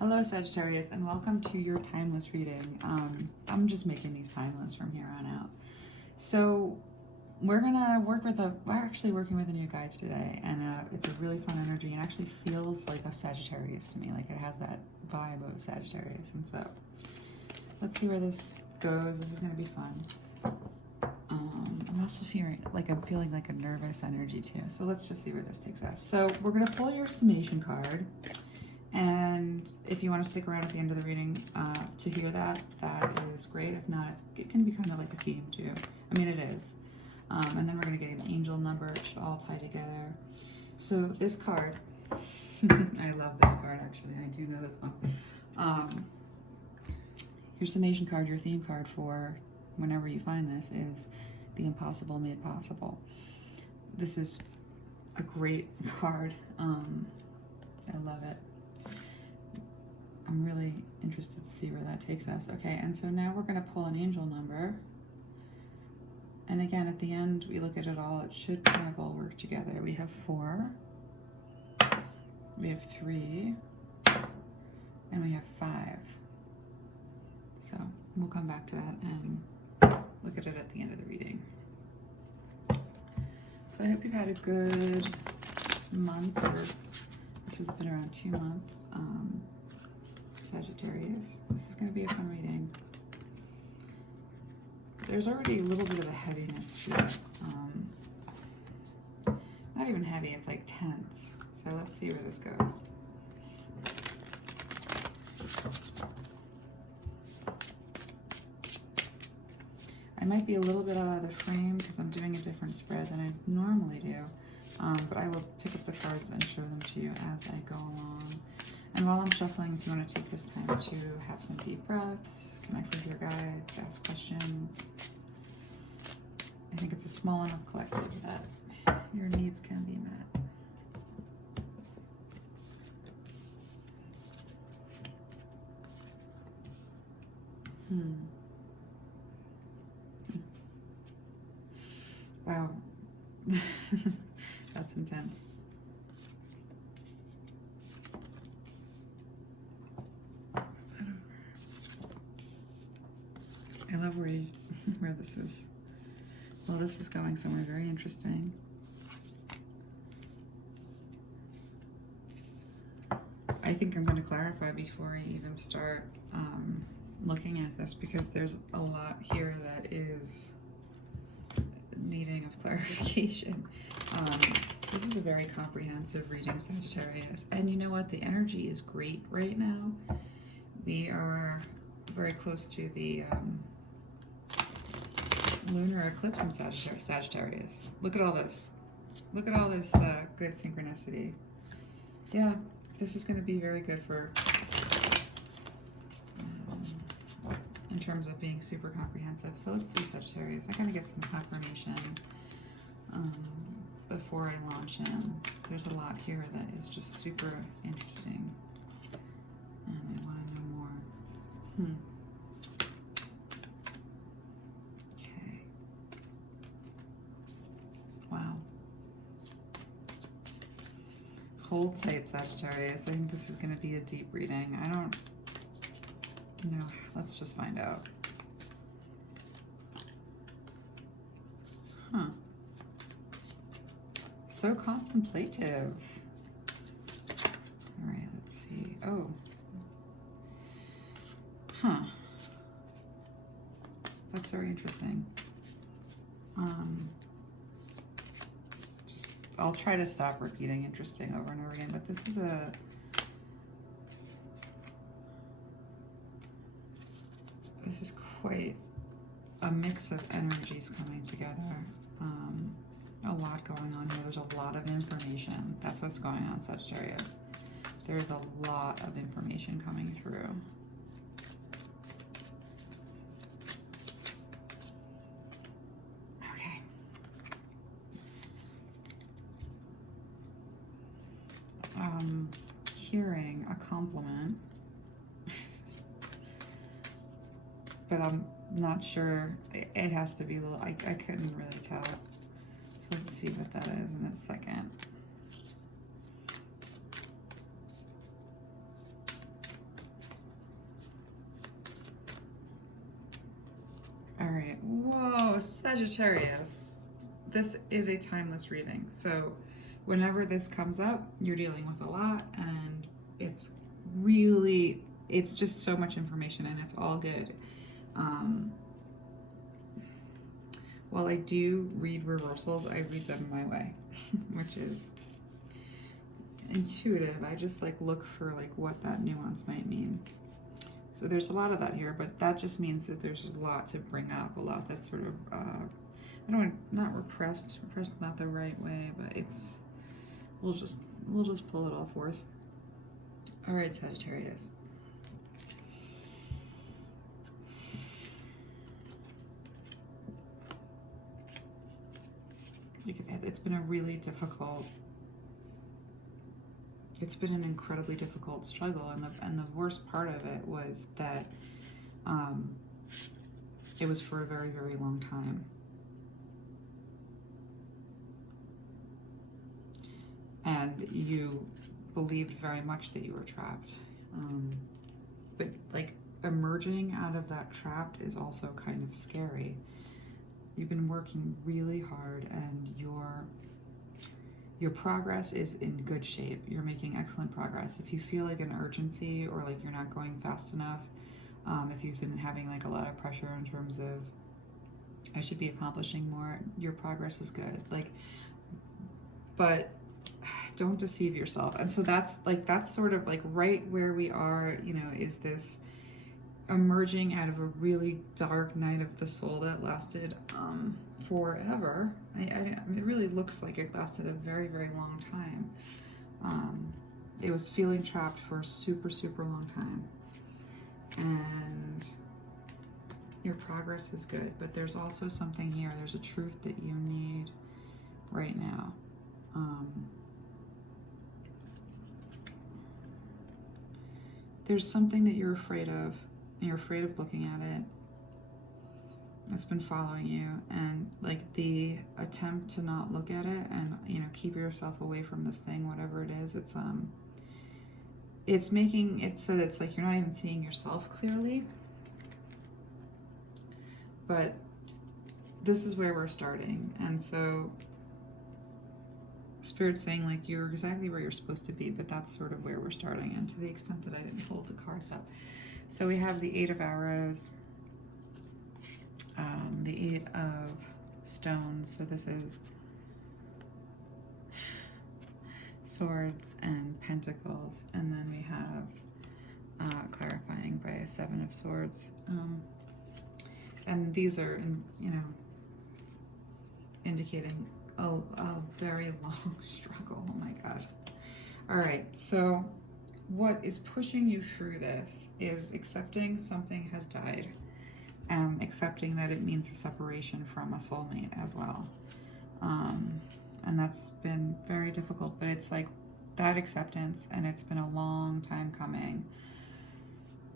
Hello Sagittarius, and welcome to your timeless reading. I'm just making these timeless from here on out. So we're gonna we're actually working with a new guide today, and it's a really fun energy and actually feels like a Sagittarius to me. Like it has that vibe of Sagittarius, and so let's see where this goes. This is gonna be fun. I'm also feeling like a nervous energy too. So let's just see where this takes us. So we're gonna pull your summation card. And if you want to stick around at the end of the reading to hear that, that is great. If not, it can be kind of like a theme too. I mean, it is. And then we're going to get an angel number. It should all tie together. So this card, I love this card actually. I do know this one. Your summation card, your theme card for whenever you find this is the impossible made possible. This is a great card. I love it. I'm really interested to see where that takes us. Okay, and so now we're going to pull an angel number. And again, at the end, we look at it all. It should kind of all work together. We have 4, we have 3, and we have 5. So we'll come back to that and look at it at the end of the reading. So I hope you've had a good month, or this has been around 2 months. Sagittarius. This is going to be a fun reading. There's already a little bit of a heaviness to it. Not even heavy, it's like tense. So let's see where this goes. I might be a little bit out of the frame because I'm doing a different spread than I normally do. But I will pick up the cards and show them to you as I go along. And while I'm shuffling, if you want to take this time to have some deep breaths, connect with your guides, ask questions. I think it's a small enough collective that your needs can be met. Wow. That's intense. I love where this is. Well, this is going somewhere very interesting. I think I'm going to clarify before I even start looking at this, because there's a lot here that is needing of clarification. This is a very comprehensive reading, Sagittarius. And you know what? The energy is great right now. We are very close to the lunar eclipse in Sagittarius. Look at all this. Look at all this good synchronicity. Yeah, this is going to be very good for, in terms of being super comprehensive. So let's do Sagittarius. I gotta get some confirmation before I launch in. There's a lot here that is just super interesting, and I want to know more. Okay. Wow. Hold tight, Sagittarius. I think this is going to be a deep reading. I don't know. Let's just find out. Huh. So contemplative. All right, let's see. Oh. Huh. That's very interesting. I'll try to stop repeating interesting over and over again, but this is quite a mix of energies coming together. A lot going on here. There's a lot of information. That's what's going on, Sagittarius. There's a lot of information coming through. Okay. Hearing a compliment, but I'm not sure. It has to be a little, I couldn't really tell. So let's see what that is in a second. Sagittarius, this is a timeless reading. So whenever this comes up, you're dealing with a lot, and it's really, it's just so much information, and it's all good. While I do read reversals, I read them my way, which is intuitive. I just like look for like what that nuance might mean. So there's a lot of that here, but that just means that there's a lot to bring up, a lot that's sort of, not repressed. Repressed is not the right way, but it's, we'll just pull it all forth. All right, Sagittarius. It's been a really difficult, it's been an incredibly difficult struggle, and the worst part of it was that it was for a very, very long time. And you believed very much that you were trapped. But like emerging out of that trap is also kind of scary. You've been working really hard, and your progress is in good shape. You're making excellent progress. If you feel like an urgency or like you're not going fast enough, if you've been having like a lot of pressure in terms of I should be accomplishing more, your progress is good. Like, but don't deceive yourself. And so that's sort of like right where we are, you know, is this emerging out of a really dark night of the soul that lasted forever. It really looks like it lasted a very, very long time. It was feeling trapped for a super, super long time. And your progress is good, but there's also something here. There's a truth that you need right now. There's something that you're afraid of. You're afraid of looking at it. It's been following you, and like the attempt to not look at it and, you know, keep yourself away from this thing, whatever it is, it's making it so that it's like you're not even seeing yourself clearly. But this is where we're starting, and so Spirit's saying like you're exactly where you're supposed to be, but that's sort of where we're starting. And to the extent that I didn't hold the cards up, so we have the 8 of Arrows, the 8 of Stones, so this is Swords and Pentacles, and then we have clarifying by a 7 of Swords, and these are, you know, indicating a very long struggle. Oh my God. All right, so what is pushing you through this is accepting something has died, and accepting that it means a separation from a soulmate as well. And that's been very difficult, but it's like that acceptance, and it's been a long time coming,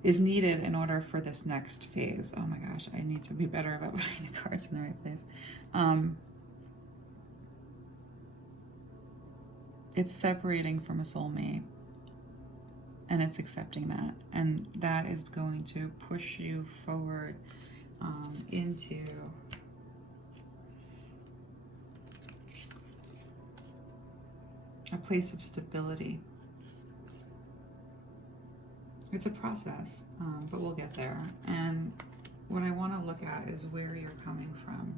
is needed in order for this next phase. Oh my gosh, I need to be better about putting the cards in the right place. It's separating from a soulmate, and it's accepting that, and that is going to push you forward into a place of stability. It's a process, but we'll get there. And what I want to look at is where you're coming from.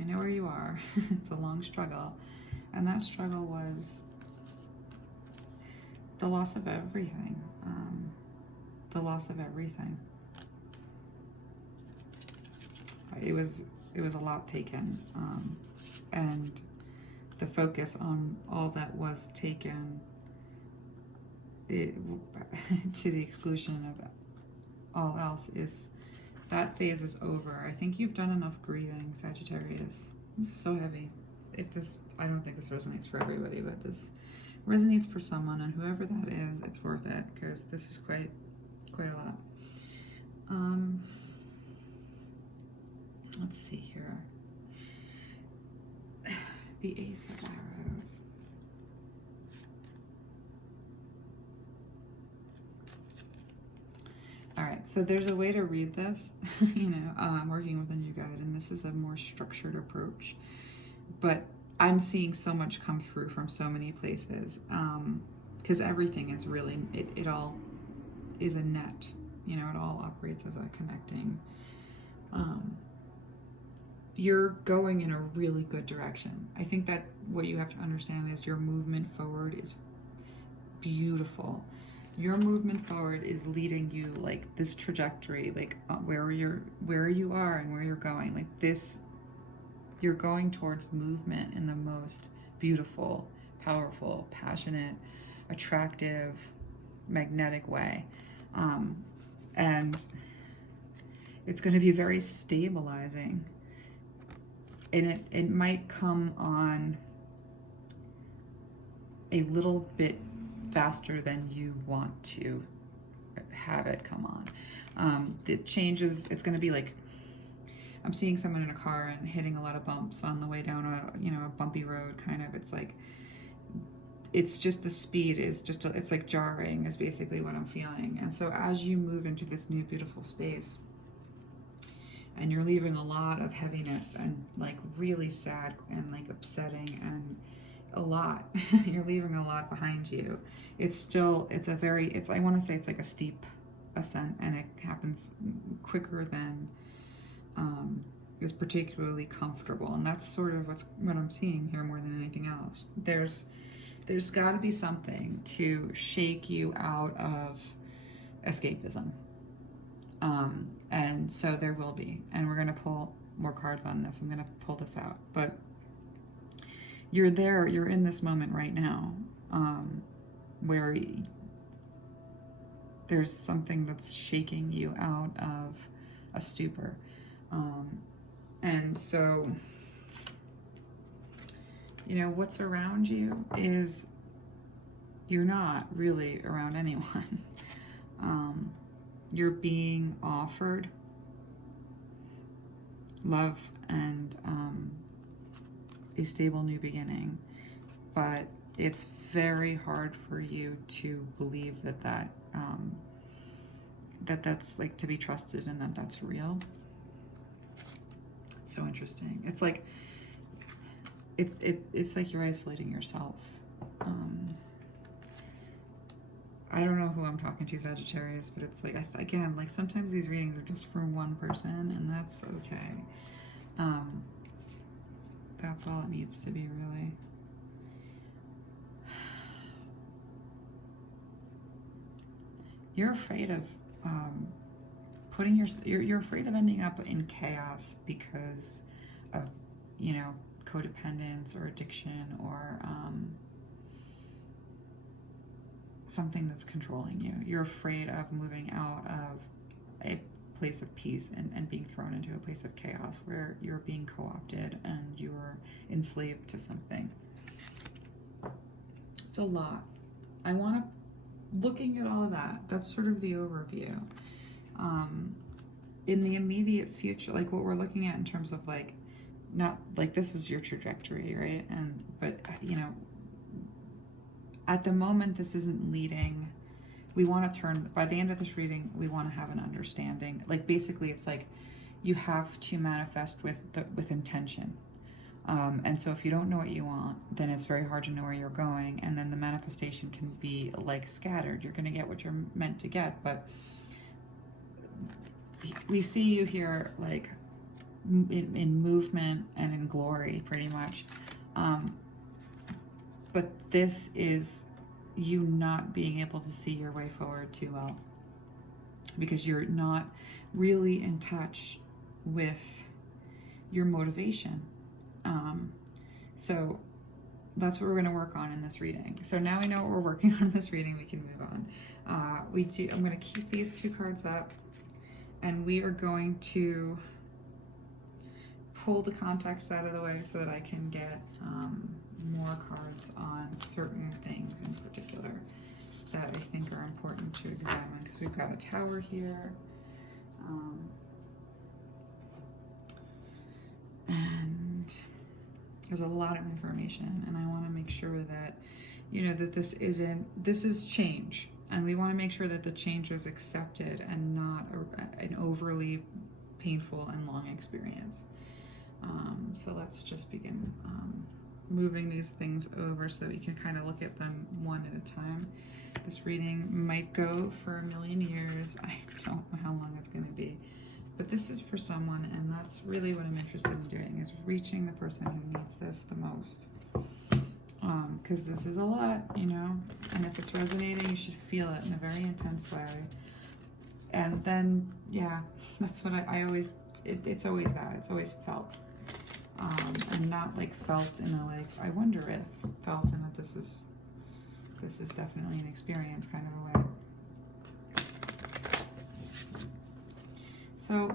I know where you are. It's a long struggle, and that struggle was the loss of everything. The loss of everything. It was a lot taken, and the focus on all that was taken, to the exclusion of all else, is that phase is over. I think you've done enough grieving, Sagittarius. This is so heavy. I don't think this resonates for everybody, but this resonates for someone, and whoever that is, it's worth it, because this is quite a lot. Let's see here. The Ace of Arrows. All right. right, so there's a way to read this. I'm working with a new guide, and this is a more structured approach. But I'm seeing so much come through from so many places, because everything is really, it all is a net. It all operates as a connecting. You're going in a really good direction. I think that what you have to understand is your movement forward is beautiful. Your movement forward is leading you like this trajectory, like where you are and where you're going, like this. You're going towards movement in the most beautiful, powerful, passionate, attractive, magnetic way, and it's going to be very stabilizing. And it might come on a little bit faster than you want to have it come on. It changes. It's going to be like, I'm seeing someone in a car and hitting a lot of bumps on the way down a bumpy road, kind of. It's like, it's just the speed is just, it's like jarring is basically what I'm feeling. And so as you move into this new beautiful space, and you're leaving a lot of heaviness and like really sad and like upsetting and a lot, you're leaving a lot behind you. I want to say it's like a steep ascent, and it happens quicker than is particularly comfortable. And that's sort of what I'm seeing here more than anything else. There's got to be something to shake you out of escapism. And so there will be, and we're going to pull more cards on this. I'm going to pull this out, but you're in this moment right now, where there's something that's shaking you out of a stupor. And so, what's around you is you're not really around anyone. You're being offered love and a stable new beginning, but it's very hard for you to believe that's like to be trusted and that's real. It's so interesting. It's like it's like you're isolating yourself. I don't know who I'm talking to, Sagittarius, but it's like, again, like sometimes these readings are just for one person, and that's okay. That's all it needs to be, really. You're afraid of you're afraid of ending up in chaos because of, codependence or addiction or something that's controlling you. You're afraid of moving out of a place of peace and being thrown into a place of chaos where you're being co-opted and you're enslaved to something. It's a lot. Looking at all of that, that's sort of the overview. In the immediate future, like what we're looking at in terms of like, not like this is your trajectory, right? But at the moment, this isn't leading. We want to turn, by the end of this reading, we want to have an understanding. Like basically it's like you have to manifest with intention. And so if you don't know what you want, then it's very hard to know where you're going. And then the manifestation can be like scattered. You're going to get what you're meant to get. But we see you here like in movement and in glory, pretty much. But this is you not being able to see your way forward too well because you're not really in touch with your motivation. So that's what we're going to work on in this reading. So now we know what we're working on in this reading, we can move on. I'm going to keep these two cards up, and we are going to pull the context out of the way so that I can get more cards on certain things in particular that I think are important to examine, because we've got a tower here, and there's a lot of information, and I want to make sure that that this is change. And we want to make sure that the change is accepted and not an overly painful and long experience. So let's just begin moving these things over so that we can kind of look at them one at a time. This reading might go for a million years. I don't know how long it's going to be. But this is for someone, and that's really what I'm interested in doing, is reaching the person who needs this the most. Because this is a lot, you know, and if it's resonating, you should feel it in a very intense way. And then, yeah, that's what I always, it's always that, it's always felt. And not like felt in a like, I wonder if, felt in that this is definitely an experience kind of a way. So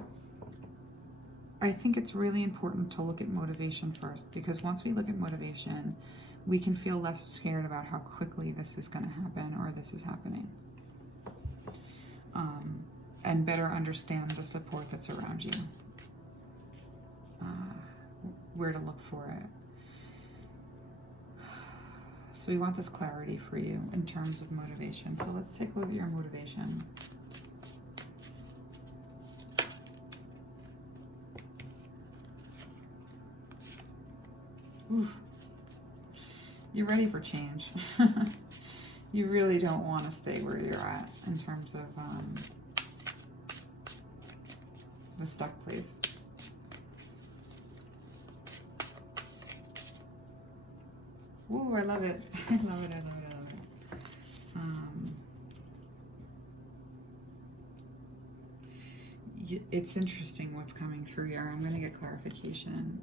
I think it's really important to look at motivation first, because once we look at motivation, we can feel less scared about how quickly this is going to happen or this is happening. And better understand the support that's around you. Where to look for it. So we want this clarity for you in terms of motivation. So let's take a look at your motivation. Oof. You're ready for change. You really don't want to stay where you're at in terms of the stuck place. Ooh, I love it. I love it, I love it, I love it. It's interesting what's coming through here. I'm going to get clarification.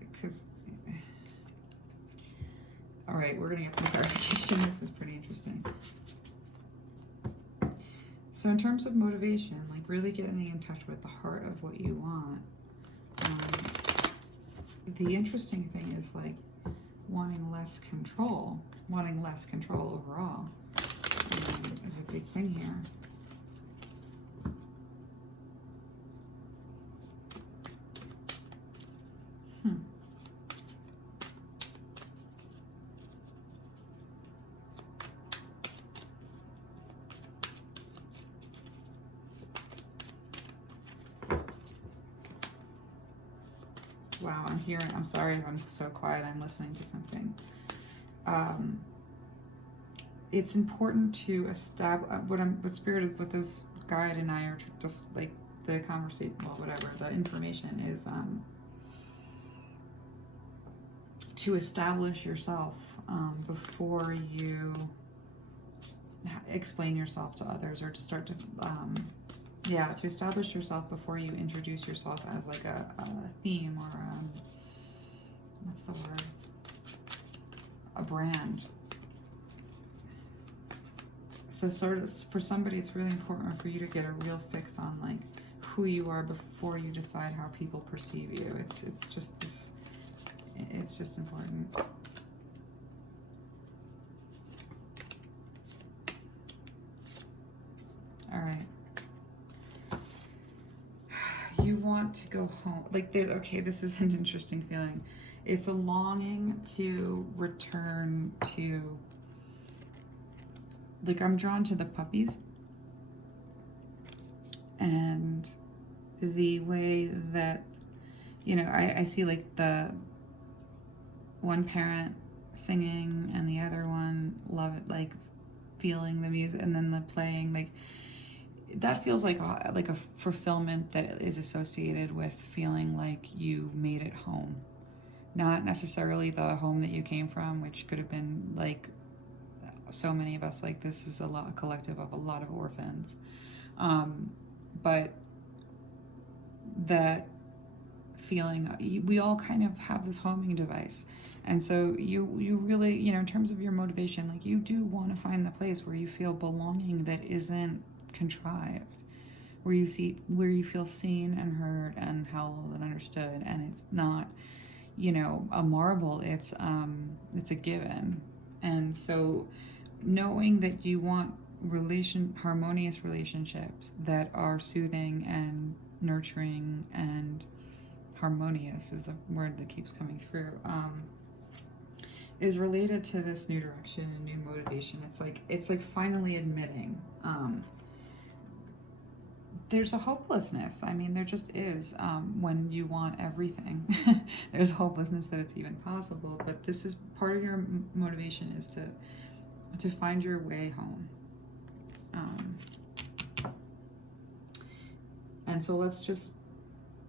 Because, all right, we're going to get some clarification. This is pretty interesting. So in terms of motivation, like really getting in touch with the heart of what you want, the interesting thing is like wanting less control overall is a big thing here. Wow, I'm sorry if I'm so quiet, I'm listening to something. It's important to establish, what Spirit is, what this guide and I are just like the conversation, well, whatever, the information is to establish yourself before you explain yourself to others, or to start to, to establish yourself before you introduce yourself as like a theme or what's the word? A brand. So sort of for somebody, it's really important for you to get a real fix on like who you are before you decide how people perceive you. It's just important. All right. You want to go home. Like, okay, this is an interesting feeling. It's a longing to return to, like, I'm drawn to the puppies. And the way that, you know, I see like the one parent singing and the other one love it, like feeling the music, and then the playing, like that feels like a fulfillment that is associated with feeling like you made it home. Not necessarily the home that you came from, which could have been like so many of us, like this is a collective of a lot of orphans. But that feeling, we all kind of have this homing device. And so you really, you know, in terms of your motivation, like you do want to find the place where you feel belonging that isn't contrived, where you feel seen and heard and held and understood, and it's not, you know, a marvel, it's a given. And so knowing that you want harmonious relationships that are soothing and nurturing and harmonious is the word that keeps coming through, is related to this new direction and new motivation. It's like finally admitting there's a hopelessness. I mean, there just is when you want everything. There's a hopelessness that it's even possible. But this is part of your motivation, is to find your way home. And so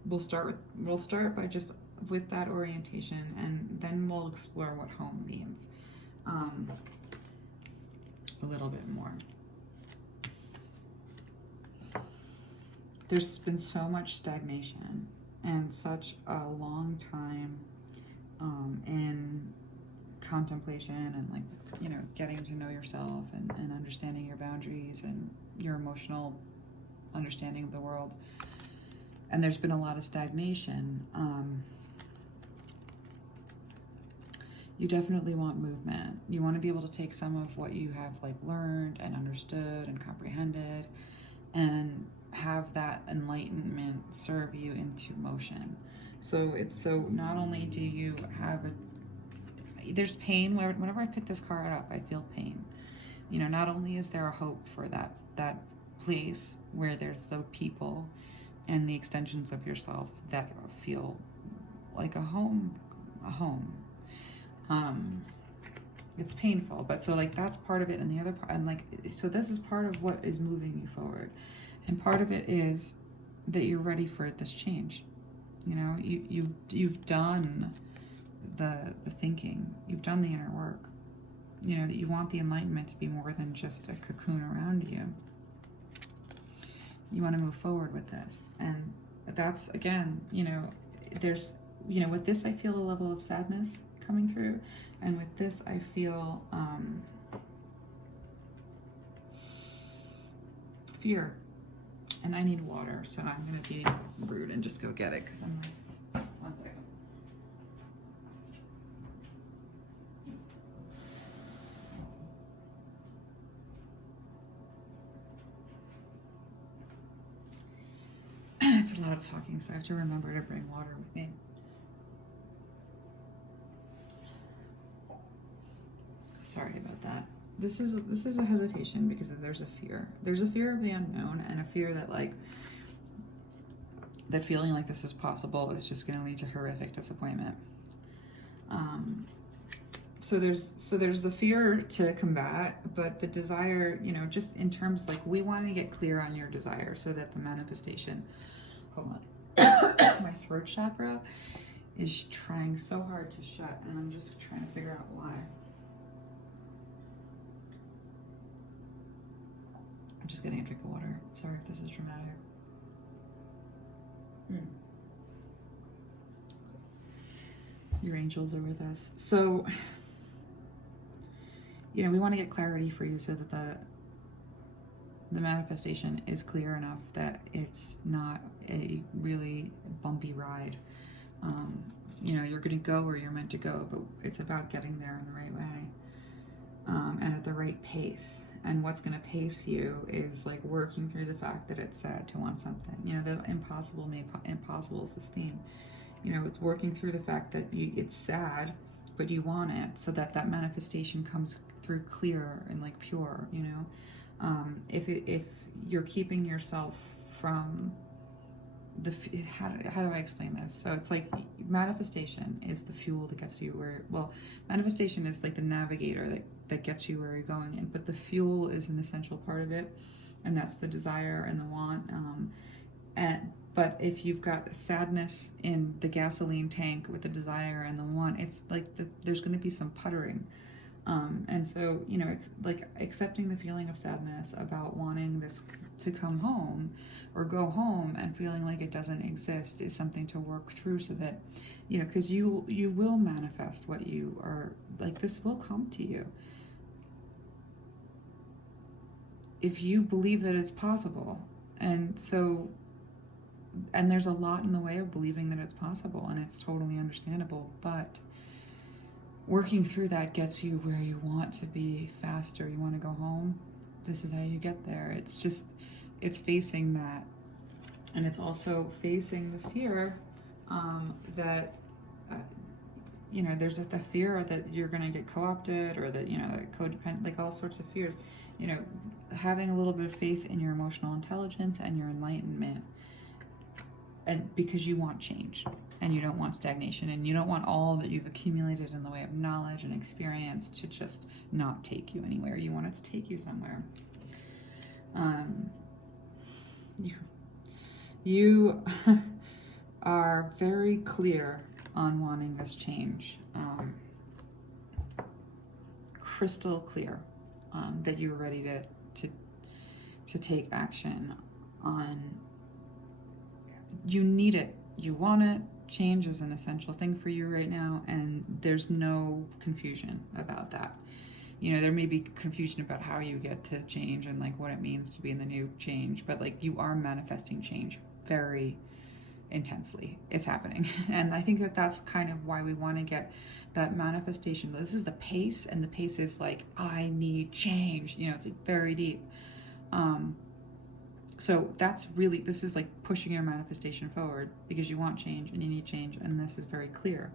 we'll start by just with that orientation, and then we'll explore what home means a little bit more. There's been so much stagnation and such a long time in contemplation and, like, you know, getting to know yourself and understanding your boundaries and your emotional understanding of the world. And there's been a lot of stagnation. You definitely want movement. You want to be able to take some of what you have, like, learned and understood and comprehended, and have that enlightenment serve you into motion. So not only do you have there's pain whenever I pick this card up, I feel pain. You know, not only is there a hope for that place where there's the people and the extensions of yourself that feel like a home. It's painful, but so, like, that's part of it, and the other part, and, like, so this is part of what is moving you forward, and part of it is that you're ready for this change. You know, you've done the thinking, you've done the inner work. You know that you want the enlightenment to be more than just a cocoon around you. You want to move forward with this, and that's, again, you know, there's, you know, with this I feel a level of sadness coming through, and with this I feel fear, and I need water, so I'm gonna be rude and just go get it, because I'm like, one second. It's a lot of talking, so I have to remember to bring water with me. Sorry about that. This is a hesitation because there's a fear. There's a fear of the unknown, and a fear that, like, that feeling like this is possible is just going to lead to horrific disappointment. So there's the fear to combat, but the desire, you know, just in terms, like, we want to get clear on your desire so that the manifestation, hold on, my throat chakra is trying so hard to shut, and I'm just trying to figure out why. I'm just getting a drink of water. Sorry if this is dramatic. Your angels are with us. So, you know, we want to get clarity for you so that the manifestation is clear enough that it's not a really bumpy ride. You know, you're going to go where you're meant to go, but it's about getting there in the right way, and at the right pace. And what's going to pace you is, like, working through the fact that it's sad to want something. You know, the impossible is the theme. You know, it's working through the fact that it's sad, but you want it, so that manifestation comes through clear and, like, pure. You know, if you're keeping yourself from how do I explain this? So it's like manifestation is the fuel that gets you where, well, manifestation is like the navigator that gets you where you're going, but the fuel is an essential part of it, and that's the desire and the want. But if you've got sadness in the gasoline tank with the desire and the want, it's like there's going to be some puttering. And so, you know, like accepting the feeling of sadness about wanting this to come home or go home and feeling like it doesn't exist is something to work through, so that, you know, because you will manifest what you are, like, this will come to you if you believe that it's possible. And so, and there's a lot in the way of believing that it's possible, and it's totally understandable, but working through that gets you where you want to be faster. You want to go home, this is how you get there. It's just, it's facing that, and it's also facing the fear that you know, there's the fear that you're going to get co-opted, or that, you know, that codependent, like all sorts of fears. You know, having a little bit of faith in your emotional intelligence and your enlightenment, and because you want change and you don't want stagnation, and you don't want all that you've accumulated in the way of knowledge and experience to just not take you anywhere. You want it to take you somewhere. You are very clear on wanting this change, crystal clear, that you're ready to take action on. You need it, you want it. Change is an essential thing for you right now, and there's no confusion about that. You know, there may be confusion about how you get to change and like what it means to be in the new change, but like you are manifesting change very intensely. It's happening. And I think that that's kind of why we want to get that manifestation. This is the pace, and the pace is like, I need change. You know, it's like very deep. So that's really, this is like pushing your manifestation forward because you want change and you need change, and this is very clear.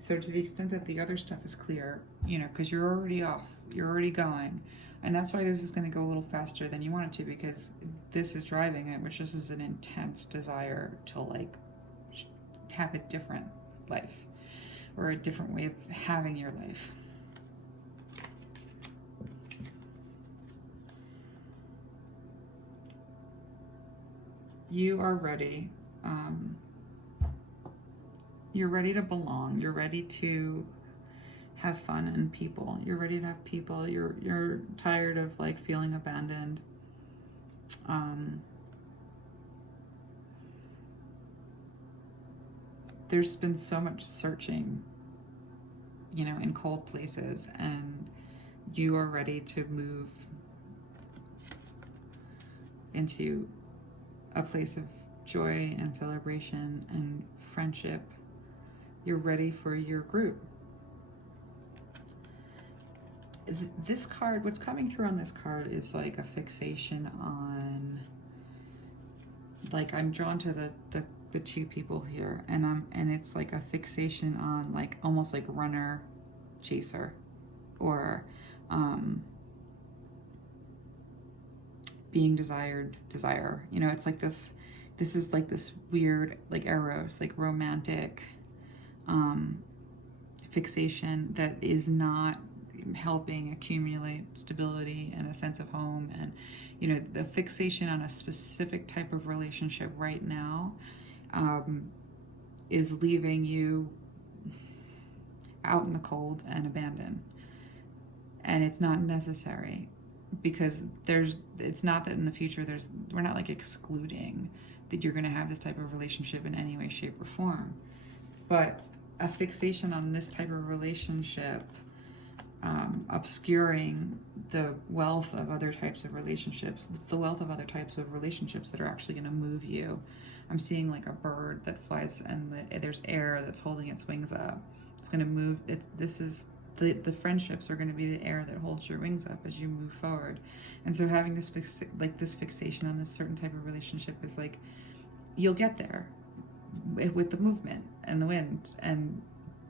So to the extent that the other stuff is clear, you know, because you're already off, you're already going, and that's why this is going to go a little faster than you want it to, because this is driving it, which is an intense desire to like have a different life, or a different way of having your life. You are ready. You're ready to belong. You're ready to have fun and people. You're ready to have people. You're tired of like feeling abandoned. There's been so much searching, you know, in cold places, and you are ready to move into a place of joy and celebration and friendship. You're ready for your group. This card, what's coming through on this card is like a fixation on, like I'm drawn to the two people here, and it's like a fixation on like almost like runner chaser, or being desired desire. You know, it's like this is like this weird like eros, like romantic fixation that is not helping accumulate stability and a sense of home. And you know, the fixation on a specific type of relationship right now is leaving you out in the cold and abandoned, and it's not necessary, because it's not that in the future we're not like excluding that you're going to have this type of relationship in any way, shape, or form, but a fixation on this type of relationship obscuring the wealth of other types of relationships. It's the wealth of other types of relationships that are actually going to move you. I'm seeing like a bird that flies, and there's air that's holding its wings up. It's going to move. The friendships are going to be the air that holds your wings up as you move forward. And so having this fixation on this certain type of relationship is like, you'll get there with the movement and the wind,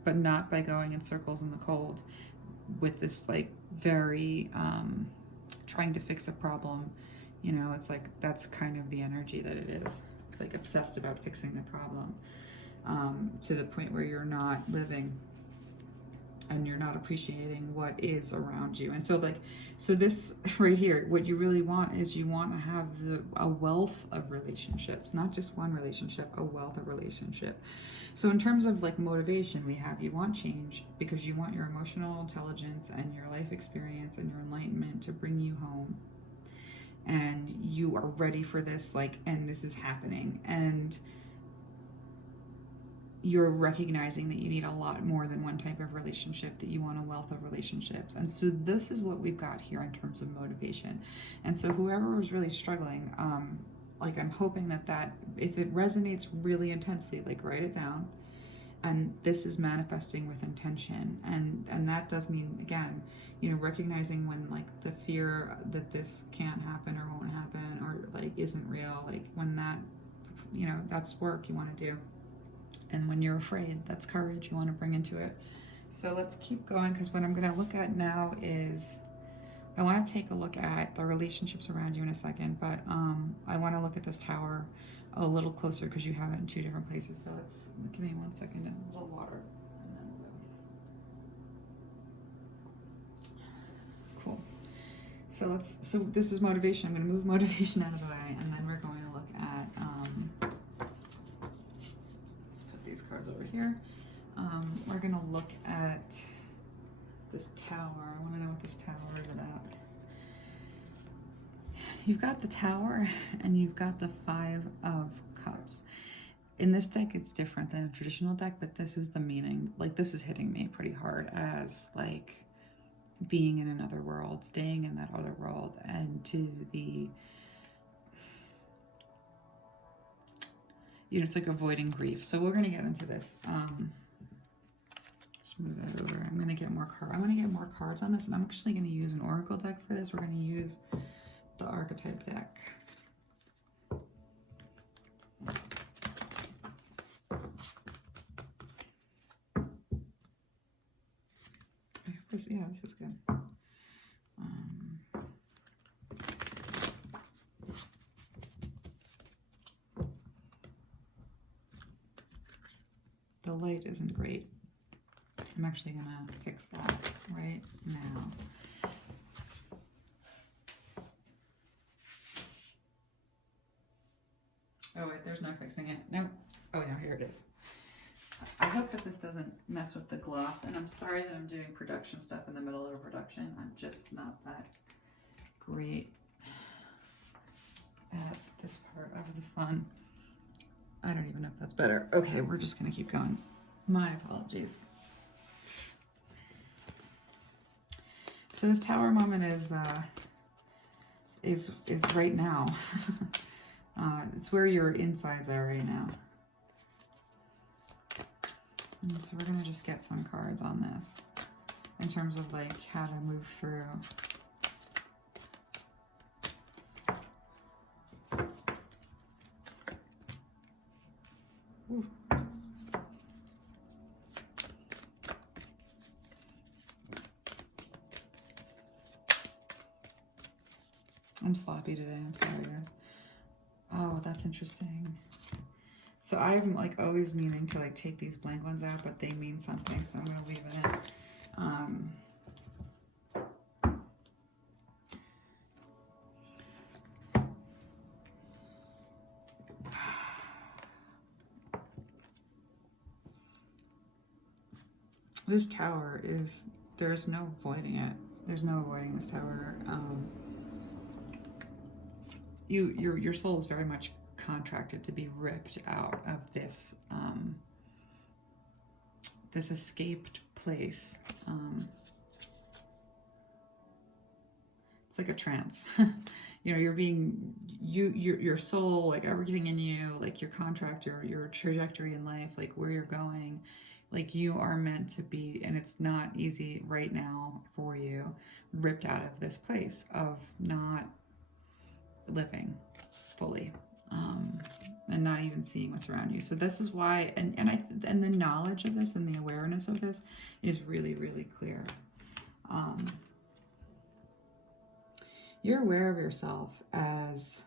but not by going in circles in the cold with this like very trying to fix a problem. You know, it's like that's kind of the energy that it is, like obsessed about fixing the problem, to the point where you're not living and you're not appreciating what is around you. And so this right here, what you really want is you want to have a wealth of relationships, not just one relationship, a wealth of relationship. So in terms of like motivation, you want change because you want your emotional intelligence and your life experience and your enlightenment to bring you home. And you are ready for this, and this is happening. And you're recognizing that you need a lot more than one type of relationship, that you want a wealth of relationships. And so this is what we've got here in terms of motivation. And so whoever was really struggling, I'm hoping that if it resonates really intensely, write it down. And this is manifesting with intention. And that does mean, again, recognizing when the fear that this can't happen or won't happen or isn't real, when that, that's work you want to do. And when you're afraid, that's courage you want to bring into it. So let's keep going, because what I'm going to look at now is, I want to take a look at the relationships around you in a second, but I want to look at this tower a little closer because you have it in two different places. So let's, give me 1 second and a little water. And then we'll go. Cool. So so this is motivation. I'm going to move motivation out of the way, and then we're going to look at, let's put these cards over here. We're going to look at this tower. I want to know what this tower is about. You've got the tower and you've got the 5 of Cups. In this deck, it's different than a traditional deck, but this is the meaning. Like, this is hitting me pretty hard as, like, being in another world, staying in that other world, and to the, you know, it's like avoiding grief. So we're going to get into this. Just move that over. I'm going to get more cards. I want to get more cards on this, and I'm actually going to use an oracle deck for this. We're going to use the archetype deck. Yeah, this is good. The light isn't great. I'm actually gonna fix that right now. Oh wait, there's no fixing it. No. Oh no, here it is. I hope that this doesn't mess with the gloss, and I'm sorry that I'm doing production stuff in the middle of a production. I'm just not that great at this part of the fun. I don't even know if that's better. Okay, we're just gonna keep going. My apologies. So this tower moment is right now. It's where your insides are right now. And so we're gonna just get some cards on this in terms of like how to move through. Ooh. I'm sloppy today, I'm sorry guys. Oh, that's interesting. So I'm like always meaning to like take these blank ones out, but they mean something, so I'm gonna leave it in. This tower is, there's no avoiding it. There's no avoiding this tower. Your soul is very much contracted to be ripped out of this this escaped place. It's like a trance. You know, you're being, your soul, like everything in you, like your contract, your trajectory in life, like where you're going, like you are meant to be, and it's not easy right now for you, ripped out of this place of not living fully, and not even seeing what's around you. So this is why, and the knowledge of this and the awareness of this is really, really clear. You're aware of yourself as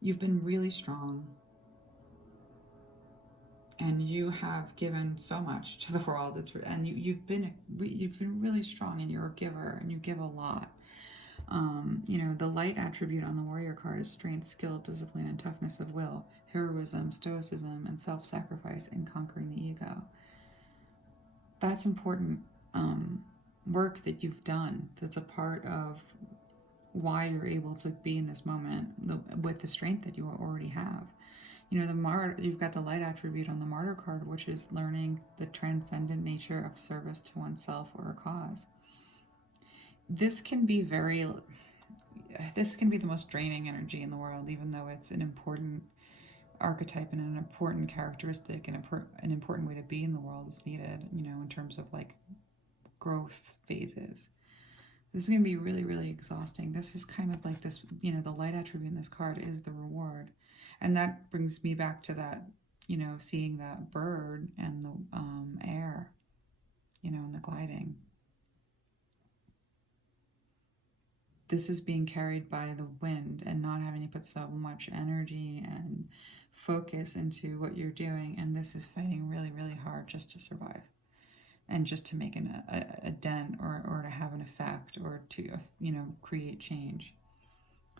you've been really strong, and you have given so much to the world. And you've been really strong, and you're a giver, and you give a lot. You know, the light attribute on the warrior card is strength, skill, discipline, and toughness of will, heroism, stoicism, and self-sacrifice in conquering the ego. That's important work that you've done. That's a part of why you're able to be in this moment with the strength that you already have. You know, you've got the light attribute on the martyr card, which is learning the transcendent nature of service to oneself or a cause. This can be the most draining energy in the world, even though it's an important archetype and an important characteristic and an important way to be in the world is needed, you know, in terms of like growth phases. This is going to be really, really exhausting. This is kind of like this, you know, the light attribute in this card is the reward. And that brings me back to that you know, seeing that bird and the air, you know, and the gliding. This is being carried by the wind and not having to put so much energy and focus into what you're doing. And this is fighting really, really hard just to survive and just to make a dent or to have an effect or to, you know, create change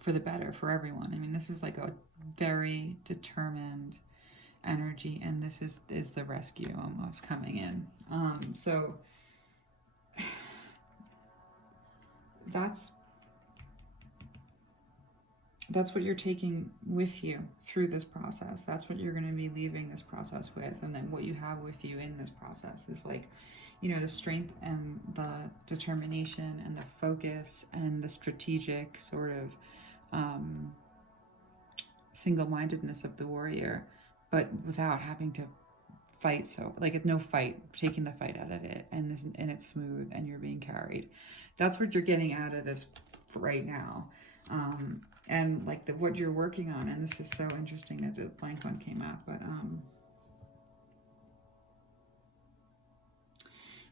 for the better for everyone. I mean, this is like a very determined energy, and this is the rescue almost coming in. So that's what you're taking with you through this process. That's what you're going to be leaving this process with. And then what you have with you in this process is like, you know, the strength and the determination and the focus and the strategic sort of single-mindedness of the warrior, but without having to fight. So like no fight, taking the fight out of it, and it's smooth and you're being carried. That's what you're getting out of this right now. And like what you're working on, and this is so interesting that the blank one came out, but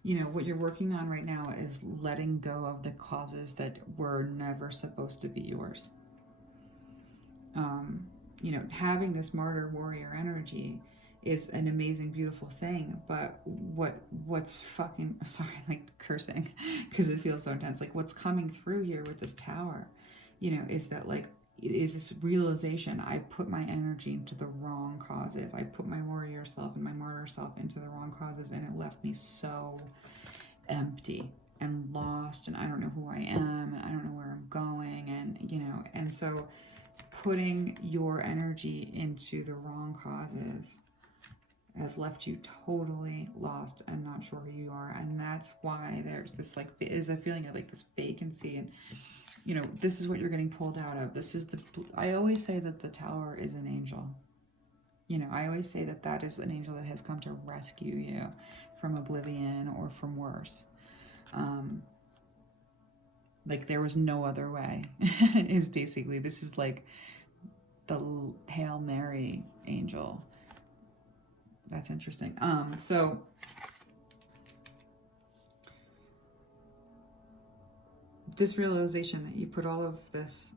you know, what you're working on right now is letting go of the causes that were never supposed to be yours. You know, having this martyr warrior energy is an amazing, beautiful thing, but what's fucking, sorry, like cursing because it feels so intense, like what's coming through here with this tower, you know, is that like, is this realization, I put my energy into the wrong causes. I put my warrior self and my martyr self into the wrong causes, and it left me so empty and lost, and I don't know who I am, and I don't know where I'm going, and, you know, and so putting your energy into the wrong causes has left you totally lost and not sure who you are. And that's why there's this like is a feeling of like this vacancy, and you know, this is what you're getting pulled out of. This is I always say that the tower is an angel. You know, I always say that that is an angel that has come to rescue you from oblivion or from worse. Like there was no other way is basically, this is like the Hail Mary angel. That's interesting. So this realization that you put all of this,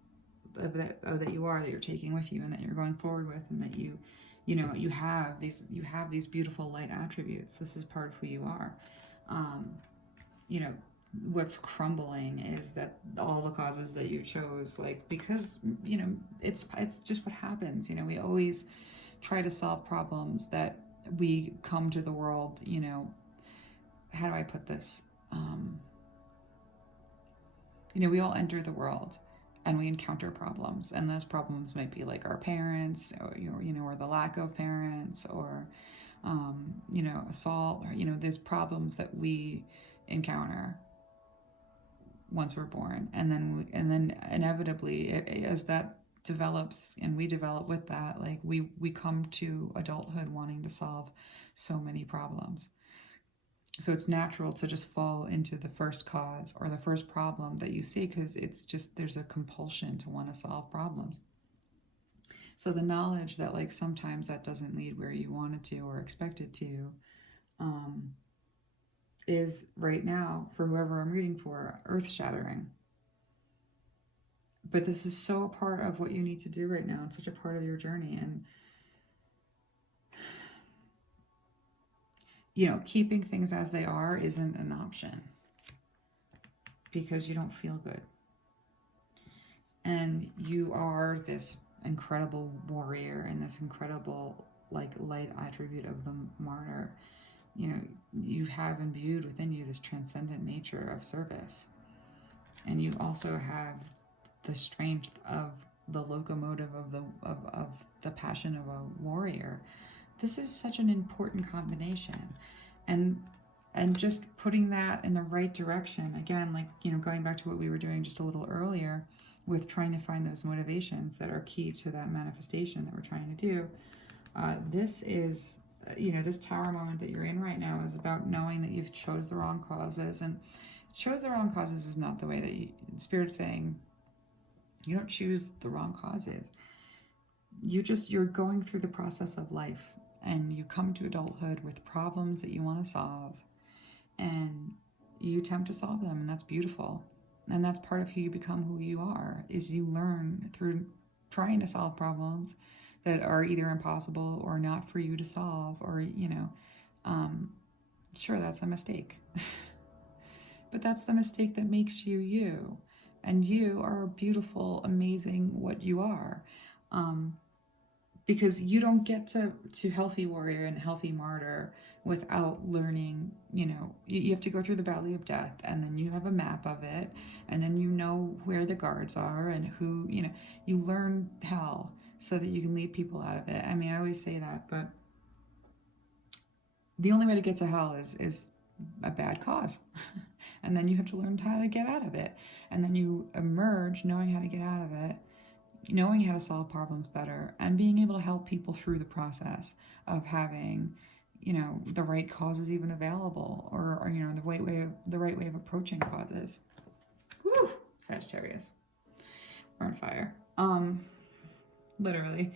that you're taking with you, and that you're going forward with, and that you know, you have these beautiful light attributes. This is part of who you are. You know, what's crumbling is that all the causes that you chose, like, because, you know, it's just what happens. You know, we always try to solve problems that we come to the world, you know, how do I put this? You know, we all enter the world and we encounter problems, and those problems might be like our parents, or, you know, or the lack of parents, or, you know, assault, or, you know, there's problems that we encounter once we're born, and then inevitably, as that develops and we develop with that, like we come to adulthood wanting to solve so many problems. So it's natural to just fall into the first cause or the first problem that you see, because it's just, there's a compulsion to want to solve problems. So the knowledge that like sometimes that doesn't lead where you wanted to or expected to, is right now, for whoever I'm reading for, earth-shattering. But this is so a part of what you need to do right now, and such a part of your journey. And, you know, keeping things as they are isn't an option because you don't feel good. And you are this incredible warrior and this incredible like light attribute of the martyr. You know, you have imbued within you this transcendent nature of service. And you also have the strength of the locomotive of the passion of a warrior. This is such an important combination. And just putting that in the right direction, again, like, you know, going back to what we were doing just a little earlier with trying to find those motivations that are key to that manifestation that we're trying to do. This is, you know, this tower moment that you're in right now is about knowing that you've chose the wrong causes. And chose the wrong causes is not the way that Spirit's saying, you don't choose the wrong causes. You're going through the process of life, and you come to adulthood with problems that you want to solve, and you attempt to solve them, and that's beautiful. And that's part of who you become, who you are, is you learn through trying to solve problems that are either impossible or not for you to solve, or, you know, sure, that's a mistake. But that's the mistake that makes you you. And you are beautiful, amazing, what you are. Because you don't get to healthy warrior and healthy martyr without learning, you know, you have to go through the valley of death, and then you have a map of it, and then you know where the guards are and who, you know, you learn hell so that you can lead people out of it. I mean, I always say that, but the only way to get to hell is a bad cause. And then you have to learn how to get out of it. And then you emerge knowing how to get out of it, knowing how to solve problems better, and being able to help people through the process of having, you know, the right causes even available, or you know, the right way of approaching causes. Woo! Sagittarius. We're on fire. Literally.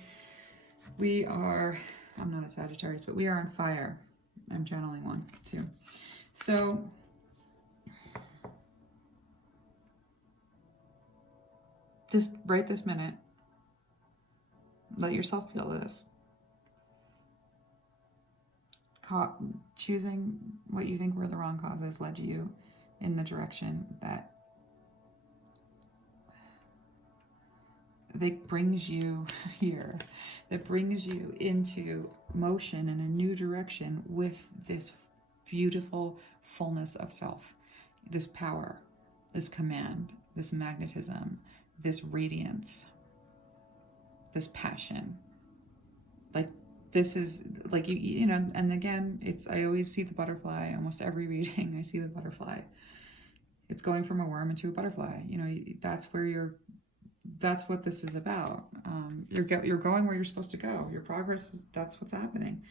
We are, I'm not a Sagittarius, but we are on fire. I'm channeling one too. So just right this minute, let yourself feel this. Choosing what you think were the wrong causes led you in the direction that brings you here, that brings you into motion in a new direction with this beautiful fullness of self, this power, this command, this magnetism, this radiance, this passion. Like, this is like, you know, and again, I always see the butterfly. Almost every reading I see the butterfly. It's going from a worm into a butterfly. You know, that's what this is about. You're going where you're supposed to go. Your progress is, that's what's happening.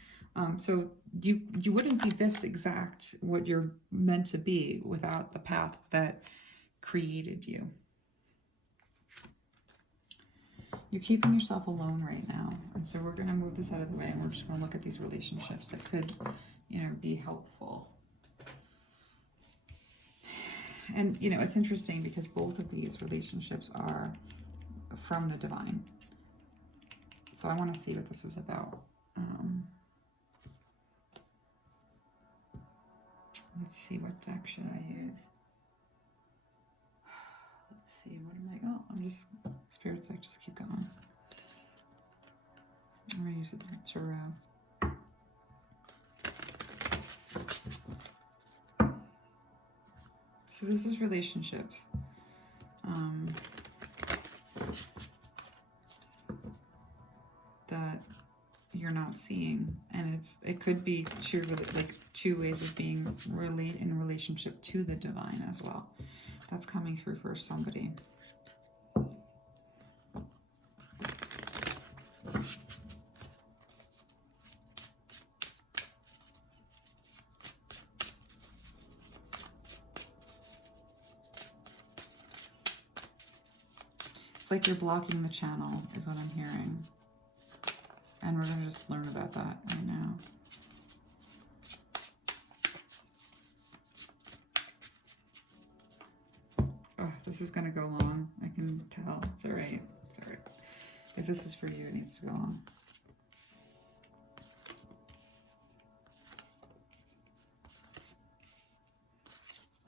So you wouldn't be this exact what you're meant to be without the path that created you. You're keeping yourself alone right now. And so we're going to move this out of the way, and we're just going to look at these relationships that could, you know, be helpful. And, you know, it's interesting because both of these relationships are from the divine. So I want to see what this is about. Let's see, what deck should I use? Let's see, what am I, oh, I'm just, Spirit's like, just keep going. I'm going to use the Tarot. So this is relationships. That you're not seeing, and it could be two ways of being in relationship to the divine as well. That's coming through for somebody. It's like you're blocking the channel is what I'm hearing. And we're going to just learn about that right now. Oh, this is going to go long. I can tell. It's all right. It's all right. If this is for you, it needs to go on.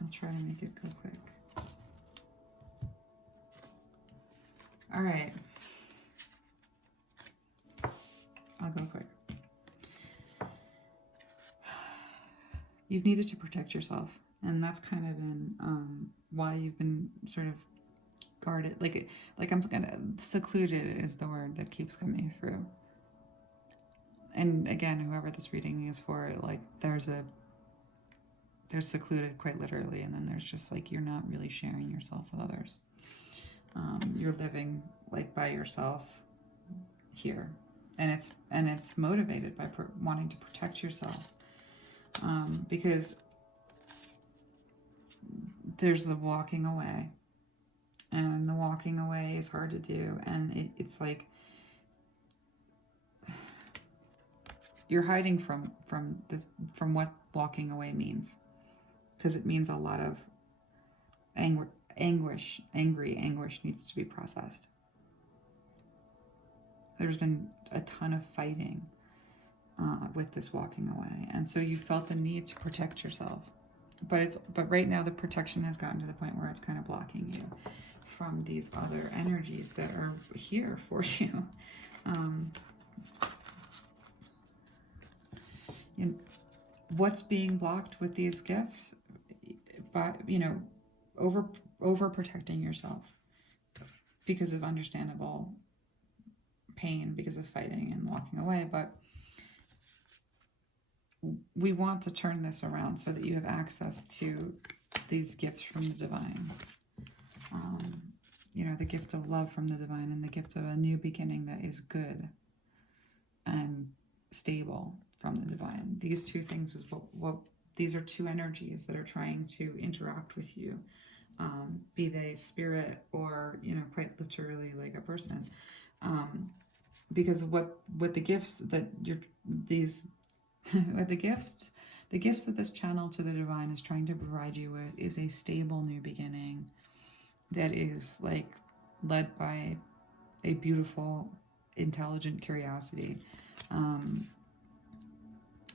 I'll try to make it go quick. All right. I'll go quick. You've needed to protect yourself, and that's kind of been why you've been sort of guarded. Like I'm gonna, secluded is the word that keeps coming through. And again, whoever this reading is for, like there's secluded quite literally, and then there's just like you're not really sharing yourself with others. You're living like by yourself here. And it's motivated by wanting to protect yourself, because there's the walking away, and the walking away is hard to do, and it's like You're hiding from what walking away means, because it means a lot of anguish needs to be processed. There's been a ton of fighting with this walking away, and so you felt the need to protect yourself. But right now the protection has gotten to the point where it's kind of blocking you from these other energies that are here for you. What's being blocked with these gifts? By, over protecting yourself because of understandable pain, because of fighting and walking away. But we want to turn this around so that you have access to these gifts from the divine. The gift of love from the divine and the gift of a new beginning that is good and stable from the divine. These two things is what these are two energies that are trying to interact with you, be they spirit or, quite literally like a person. Because what the gifts that the gifts that this channel to the divine is trying to provide you with is a stable new beginning that is like led by a beautiful, intelligent curiosity,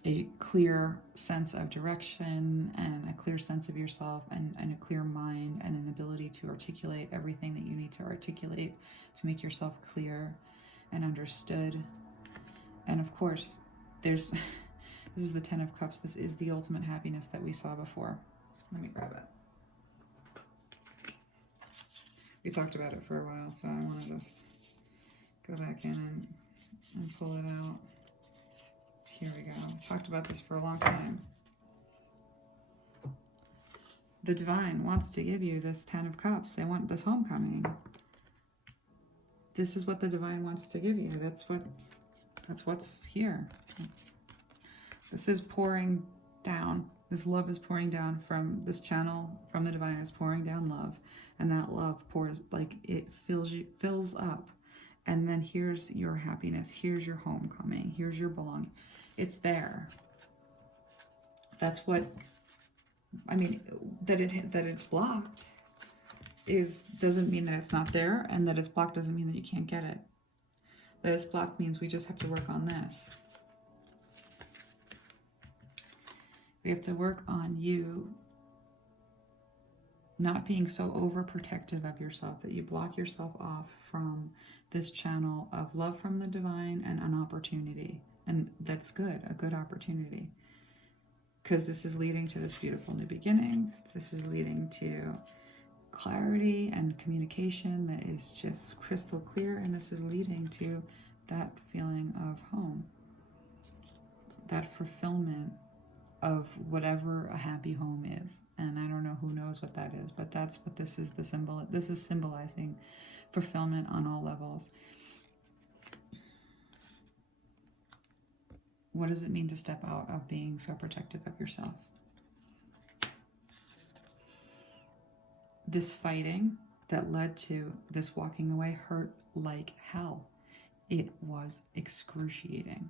a clear sense of direction and a clear sense of yourself and a clear mind and an ability to articulate everything that you need to articulate to make yourself clear and understood. And of course, this is the Ten of Cups. This is the ultimate happiness that we saw before. Let me grab it. We talked about it for a while, so I want to just go back in and pull it out. Here we go. We talked about this for a long time. The divine wants to give you this Ten of Cups. They want this homecoming. This is what the divine wants to give you. That's what's here. This is pouring down. This love is pouring down from this channel, from the divine is pouring down love. And that love pours, like it fills up. And then here's your happiness. Here's your homecoming. Here's your belonging. It's there. That's what, I mean, that it's blocked doesn't mean that it's not there, and that it's blocked doesn't mean that you can't get it. That it's blocked means we just have to work on this. We have to work on you not being so overprotective of yourself that you block yourself off from this channel of love from the divine and an opportunity. And that's good, a good opportunity. Because this is leading to this beautiful new beginning. This is leading to clarity and communication that is just crystal clear. And this is leading to that feeling of home. That fulfillment of whatever a happy home is. And I don't know who knows what that is, but that's what this is, the symbol. This is symbolizing fulfillment on all levels. What does it mean to step out of being so protective of yourself? This fighting that led to this walking away hurt like hell. It was excruciating.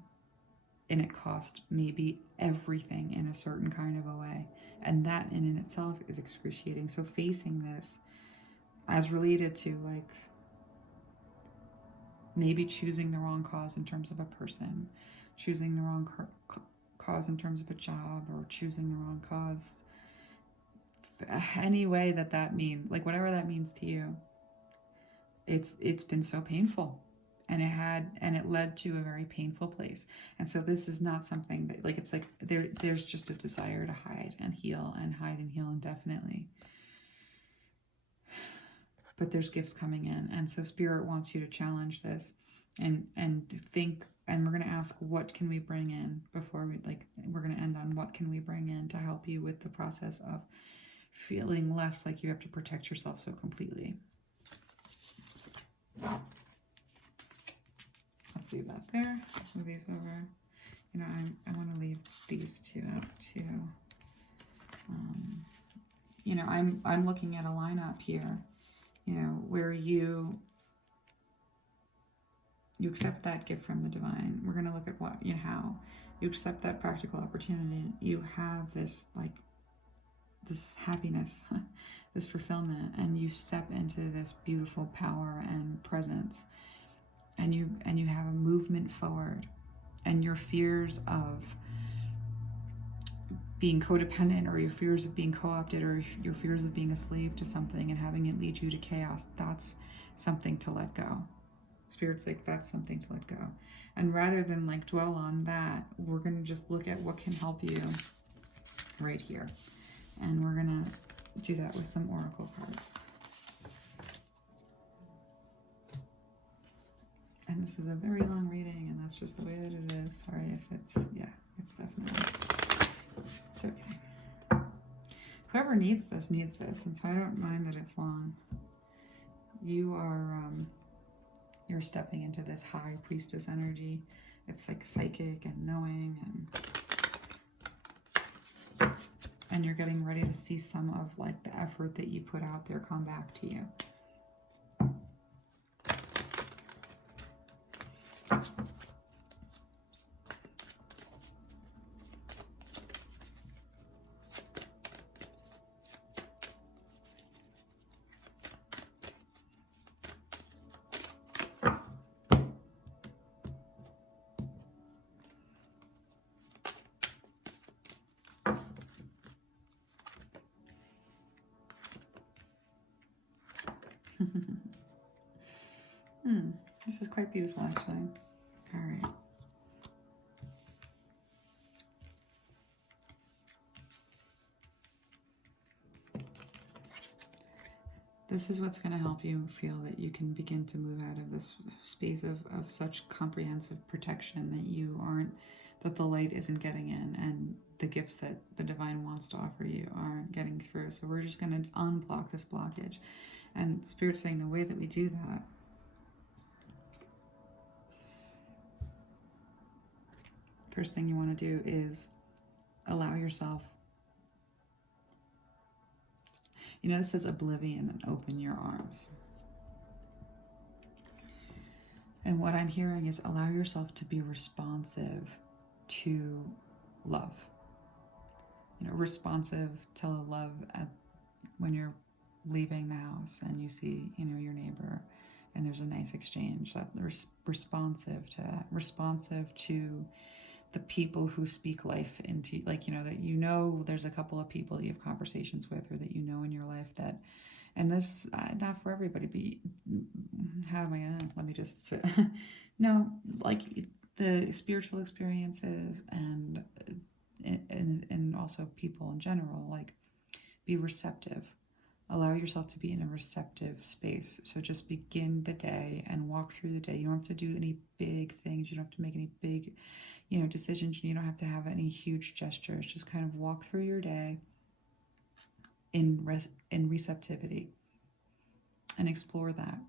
And it cost maybe everything in a certain kind of a way. And that in itself is excruciating. So facing this as related to like maybe choosing the wrong cause in terms of a person, choosing the wrong cause in terms of a job, or choosing the wrong cause, any way that means, like whatever that means to you, it's been so painful. And it led to a very painful place. And so this is not something that, like, it's like there's just a desire to hide and heal indefinitely. But there's gifts coming in. And so Spirit wants you to challenge this and think, and we're going to ask, what can we bring in before we're going to end on what can we bring in to help you with the process of feeling less like you have to protect yourself so completely. Let's leave that there. Move these over. I want to leave these two out too. I'm looking at a lineup here, where you accept that gift from the divine. We're going to look at how You accept that practical opportunity. You have this this happiness, this fulfillment, and you step into this beautiful power and presence, and you have a movement forward, and your fears of being codependent, or your fears of being co-opted, or your fears of being a slave to something and having it lead you to chaos, that's something to let go. Spirit's like, that's something to let go. And rather than like dwell on that, we're going to just look at what can help you right here. And we're going to do that with some oracle cards. And this is a very long reading, and that's just the way that it is. Sorry if it's, yeah, it's definitely, it's okay. Whoever needs this, and so I don't mind that it's long. You are, you're stepping into this high priestess energy. It's like psychic and knowing, and you're getting ready to see some of like the effort that you put out there come back to you. This is quite beautiful, actually. All right. This is what's going to help you feel that you can begin to move out of this space of such comprehensive protection that you aren't, that the light isn't getting in, and the gifts that the divine wants to offer you aren't getting through. So we're just going to unblock this blockage. And Spirit's saying the way that we do that, first thing you want to do is allow yourself, you know, this says oblivion and open your arms. And what I'm hearing is allow yourself to be responsive to love. You know, responsive to love when you're leaving the house and you see, you know, your neighbor and there's a nice exchange. That responsive to that, responsive to the people who speak life into, like, you know, that you know there's a couple of people you have conversations with, or that you know in your life that, and this, not for everybody, but how am I gonna, let me just say, no, like the spiritual experiences and also people in general, like be receptive. Allow yourself to be in a receptive space. So just begin the day and walk through the day. You don't have to do any big things. You don't have to make any big, you know, decisions. You don't have to have any huge gestures. Just kind of walk through your day in receptivity and explore that.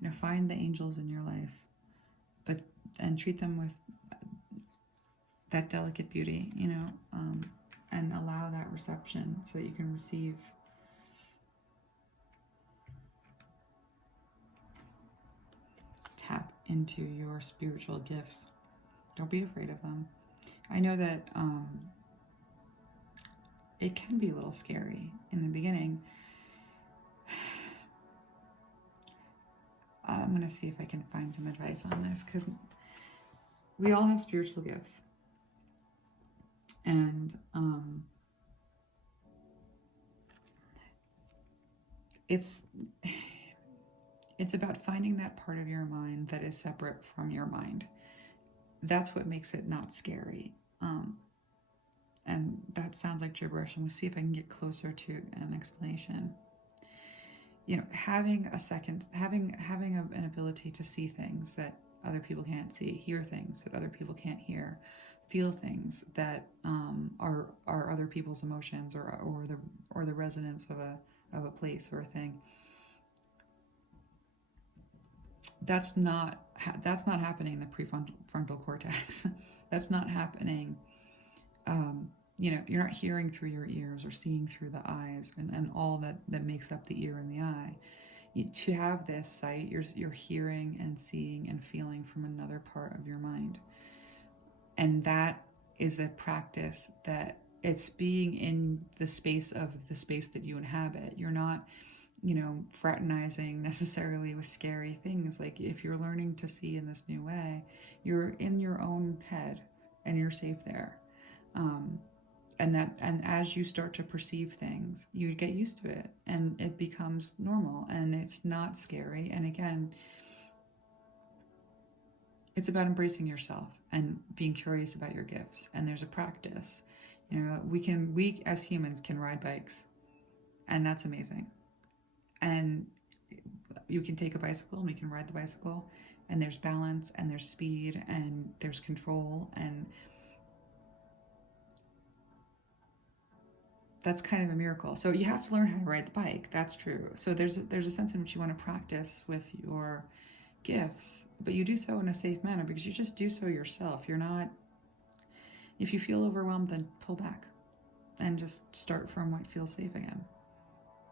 You know, find the angels in your life, and treat them with that delicate beauty, you know, and allow that reception so that you can receive. Tap into your spiritual gifts. Don't be afraid of them. I know that it can be a little scary in the beginning. I'm going to see if I can find some advice on this, because we all have spiritual gifts. And it's about finding that part of your mind that is separate from your mind. That's what makes it not scary. And that sounds like gibberish, and we'll see if I can get closer to an explanation. You know, having an ability to see things that other people can't see, hear things that other people can't hear, feel things that are other people's emotions, or the resonance of a place or a thing. That's not happening in the prefrontal cortex. That's not happening. You know, you're not hearing through your ears or seeing through the eyes and all that makes up the ear and the eye. to have this sight, you're hearing and seeing and feeling from another part of your mind. And that is a practice that it's being in the space that you inhabit. You're not, fraternizing necessarily with scary things. Like if you're learning to see in this new way, you're in your own head and you're safe there. And as you start to perceive things, you get used to it and it becomes normal and it's not scary. And again, it's about embracing yourself and being curious about your gifts. And there's a practice. We as humans can ride bikes, and that's amazing. And you can take a bicycle and we can ride the bicycle, and there's balance and there's speed and there's control, and that's kind of a miracle. So you have to learn how to ride the bike. That's true. So there's a sense in which you want to practice with your gifts, but you do so in a safe manner because you just do so yourself. You're not, if you feel overwhelmed, then pull back and just start from what feels safe again.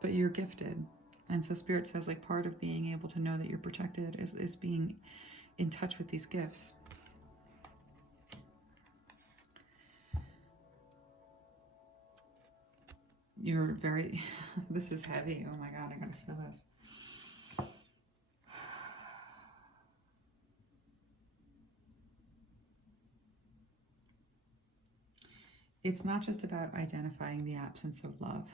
But you're gifted. And so Spirit says, like, part of being able to know that you're protected is being in touch with these gifts. You're very, this is heavy. Oh my God, I gotta feel this. It's not just about identifying the absence of love.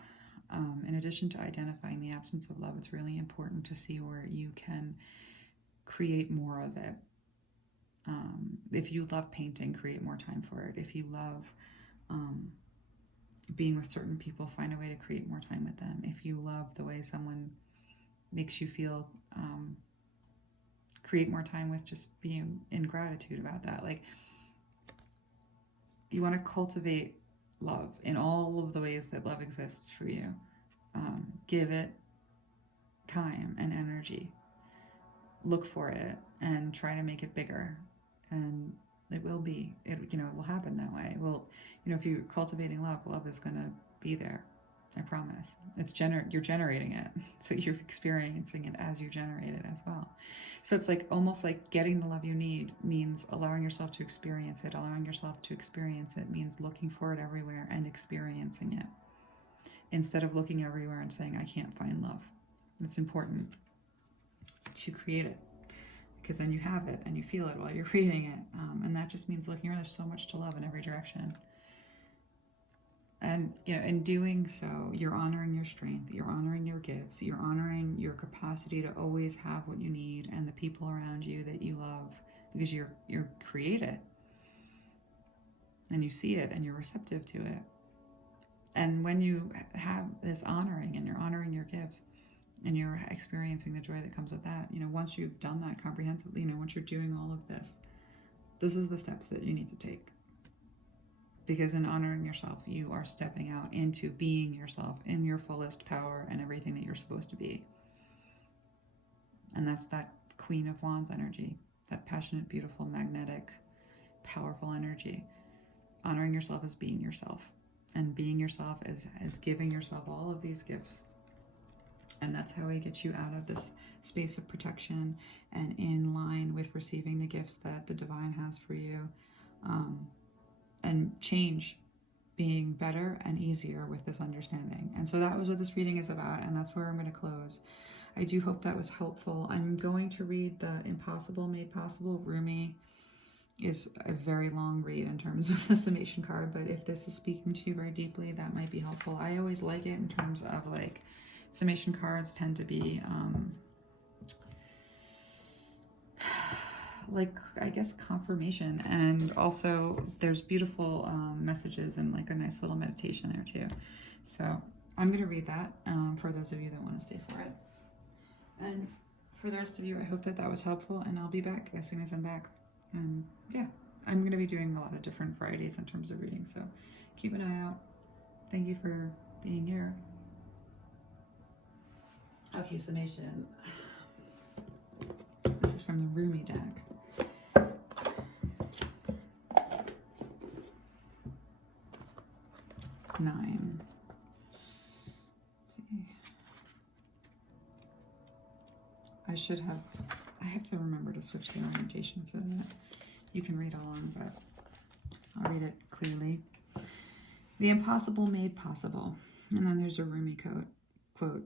In addition to identifying the absence of love, it's really important to see where you can create more of it. If you love painting, create more time for it. If you love being with certain people, find a way to create more time with them. If you love the way someone makes you feel, create more time with just being in gratitude about that. Like, you want to cultivate love in all of the ways that love exists for you. Give it time and energy. Look for it and try to make it bigger. And it will be. It will happen that way. Well, if you're cultivating love, love is going to be there. I promise. You're generating it. So you're experiencing it as you generate it as well. So it's like almost like getting the love you need means allowing yourself to experience it. Allowing yourself to experience it means looking for it everywhere and experiencing it, instead of looking everywhere and saying, I can't find love. It's important to create it, because then you have it and you feel it while you're creating it. And that just means looking around. There's so much to love in every direction. And, in doing so, you're honoring your strength, you're honoring your gifts, you're honoring your capacity to always have what you need and the people around you that you love, because you're created and you see it and you're receptive to it. And when you have this honoring and you're honoring your gifts and you're experiencing the joy that comes with that, once you've done that comprehensively, once you're doing all of this is the steps that you need to take. Because in honoring yourself, you are stepping out into being yourself in your fullest power and everything that you're supposed to be. And that's that Queen of Wands energy, that passionate, beautiful, magnetic, powerful energy. Honoring yourself is being yourself. And being yourself is giving yourself all of these gifts. And that's how we get you out of this space of protection and in line with receiving the gifts that the divine has for you. And change being better and easier with this understanding. And so that was what this reading is about, and that's where I'm going to close. I do hope that was helpful. I'm going to read the Impossible Made Possible. Rumi is a very long read in terms of the summation card, but if this is speaking to you very deeply, that might be helpful. I always like it in terms of, like, summation cards tend to be like, I guess, confirmation, and also there's beautiful messages and like a nice little meditation there too. So I'm going to read that for those of you that want to stay for it. And for the rest of you, I hope that was helpful, and I'll be back as soon as I'm back. And yeah, I'm going to be doing a lot of different varieties in terms of reading, so keep an eye out. Thank you for being here. Okay, summation. This is from the Rumi deck. 9. Let's see. I have to remember to switch the orientation so that you can read along, but I'll read it clearly. The impossible made possible. And then there's a Rumi quote.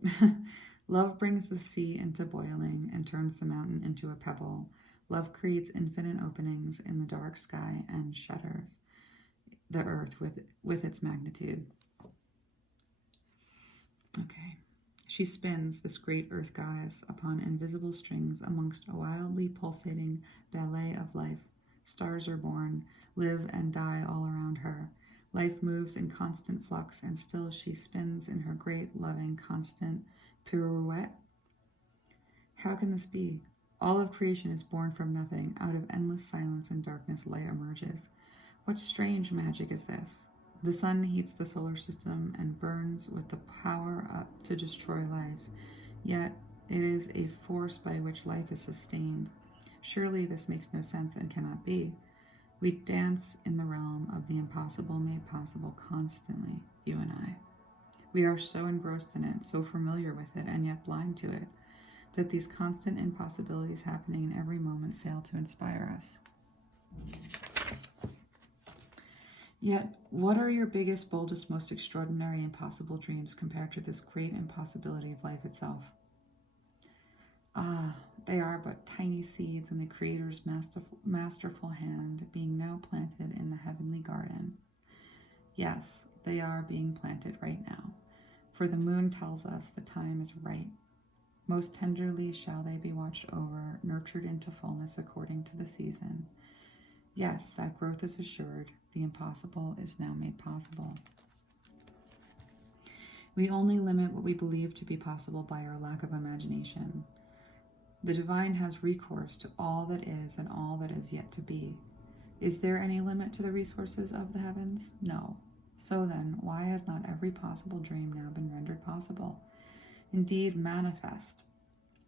Love brings the sea into boiling and turns the mountain into a pebble. Love creates infinite openings in the dark sky and shudders the earth with its magnitude. Okay. She spins, this great earth goddess, upon invisible strings amongst a wildly pulsating ballet of life. Stars are born, live and die all around her. Life moves in constant flux, and still she spins in her great, loving, constant pirouette. How can this be? All of creation is born from nothing. Out of endless silence and darkness, light emerges. What strange magic is this? The sun heats the solar system and burns with the power up to destroy life. Yet it is a force by which life is sustained. Surely this makes no sense and cannot be. We dance in the realm of the impossible made possible constantly, you and I. We are so engrossed in it, so familiar with it, and yet blind to it, that these constant impossibilities happening in every moment fail to inspire us. Yet, what are your biggest, boldest, most extraordinary, impossible dreams compared to this great impossibility of life itself? They are but tiny seeds in the Creator's masterful hand, being now planted in the heavenly garden. Yes, they are being planted right now, for the moon tells us the time is right. Most tenderly shall they be watched over, nurtured into fullness according to the season. Yes, that growth is assured. The impossible is now made possible. We only limit what we believe to be possible by our lack of imagination. The divine has recourse to all that is and all that is yet to be. Is there any limit to the resources of the heavens? No. So then, why has not every possible dream now been rendered possible? Indeed, manifest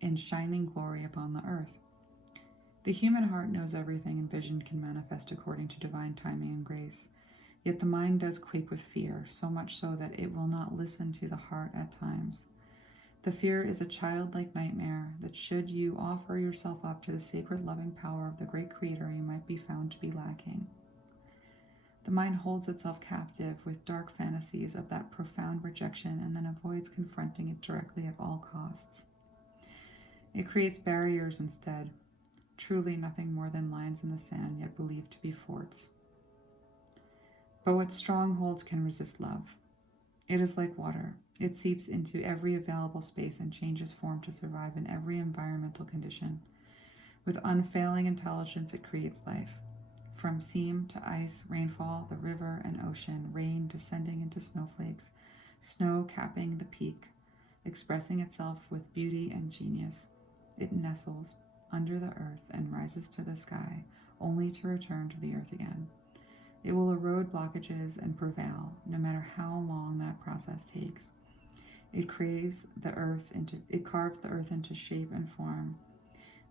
in shining glory upon the earth. The human heart knows everything, and vision can manifest according to divine timing and grace. Yet the mind does quake with fear, so much so that it will not listen to the heart at times. The fear is a childlike nightmare that should you offer yourself up to the sacred loving power of the great Creator, you might be found to be lacking. The mind holds itself captive with dark fantasies of that profound rejection and then avoids confronting it directly at all costs. It creates barriers instead, truly nothing more than lines in the sand, yet believed to be forts. But what strongholds can resist love? It is like water. It seeps into every available space and changes form to survive in every environmental condition. With unfailing intelligence, it creates life. From seam to ice, rainfall, the river and ocean, rain descending into snowflakes, snow capping the peak, expressing itself with beauty and genius. It nestles under the earth and rises to the sky, only to return to the earth again. It will erode blockages and prevail, no matter how long that process takes. It carves the earth into shape and form.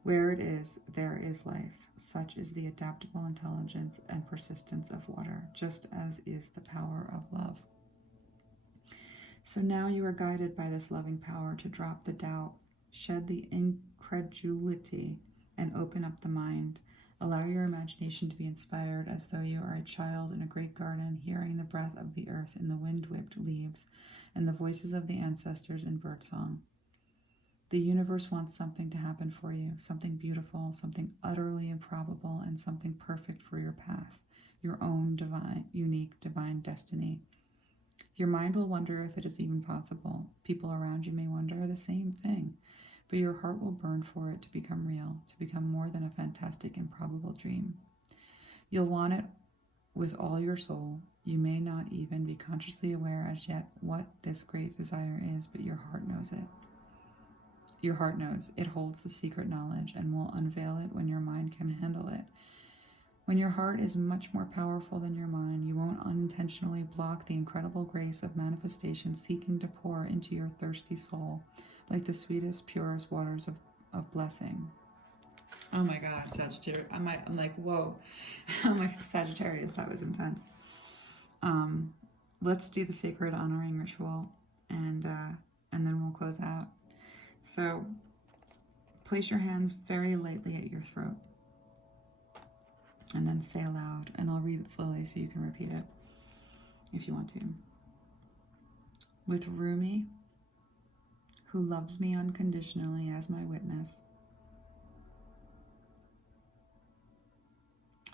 Where it is, there is life. Such is the adaptable intelligence and persistence of water, just as is the power of love. So now you are guided by this loving power to drop the doubt, shed the incredulity, and open up the mind. Allow your imagination to be inspired as though you are a child in a great garden, hearing the breath of the earth in the wind-whipped leaves and the voices of the ancestors in birdsong. The universe wants something to happen for you, something beautiful, something utterly improbable, and something perfect for your path, your own unique divine destiny. Your mind will wonder if it is even possible. People around you may wonder the same thing. But your heart will burn for it to become real, to become more than a fantastic, improbable dream. You'll want it with all your soul. You may not even be consciously aware as yet what this great desire is, but your heart knows it. Your heart knows. It holds the secret knowledge and will unveil it when your mind can handle it. When your heart is much more powerful than your mind, you won't unintentionally block the incredible grace of manifestation seeking to pour into your thirsty soul, like the sweetest, purest waters of blessing. Oh my God, Sagittarius. I'm like, whoa. I'm like, Sagittarius, that was intense. Let's do the sacred honoring ritual and then we'll close out. So place your hands very lightly at your throat. And then say aloud, and I'll read it slowly so you can repeat it if you want to. With Rumi, who loves me unconditionally as my witness,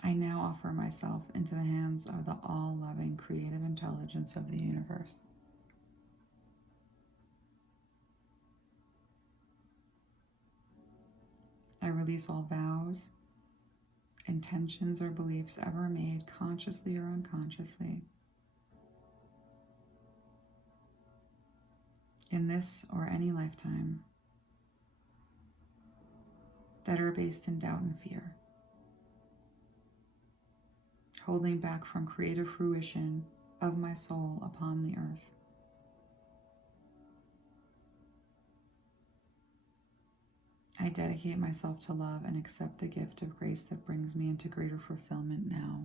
I now offer myself into the hands of the all-loving creative intelligence of the universe. I release all vows, intentions, or beliefs ever made consciously or unconsciously in this or any lifetime that are based in doubt and fear, holding back from creative fruition of my soul upon the earth. I dedicate myself to love and accept the gift of grace that brings me into greater fulfillment now.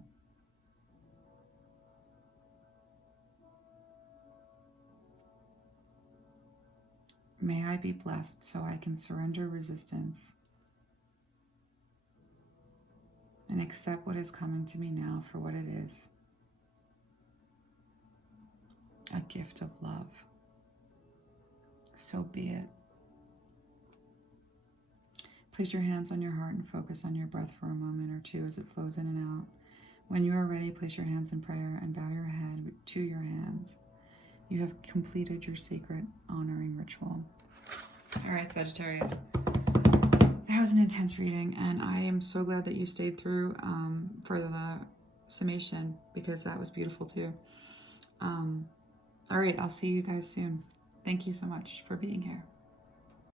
May I be blessed so I can surrender resistance and accept what is coming to me now for what it is, a gift of love. So be it. Place your hands on your heart and focus on your breath for a moment or two as it flows in and out. When you are ready, place your hands in prayer and bow your head to your hands. You have completed your sacred honoring ritual. All right, Sagittarius. That was an intense reading, and I am so glad that you stayed through for the summation, because that was beautiful too. All right, I'll see you guys soon. Thank you so much for being here.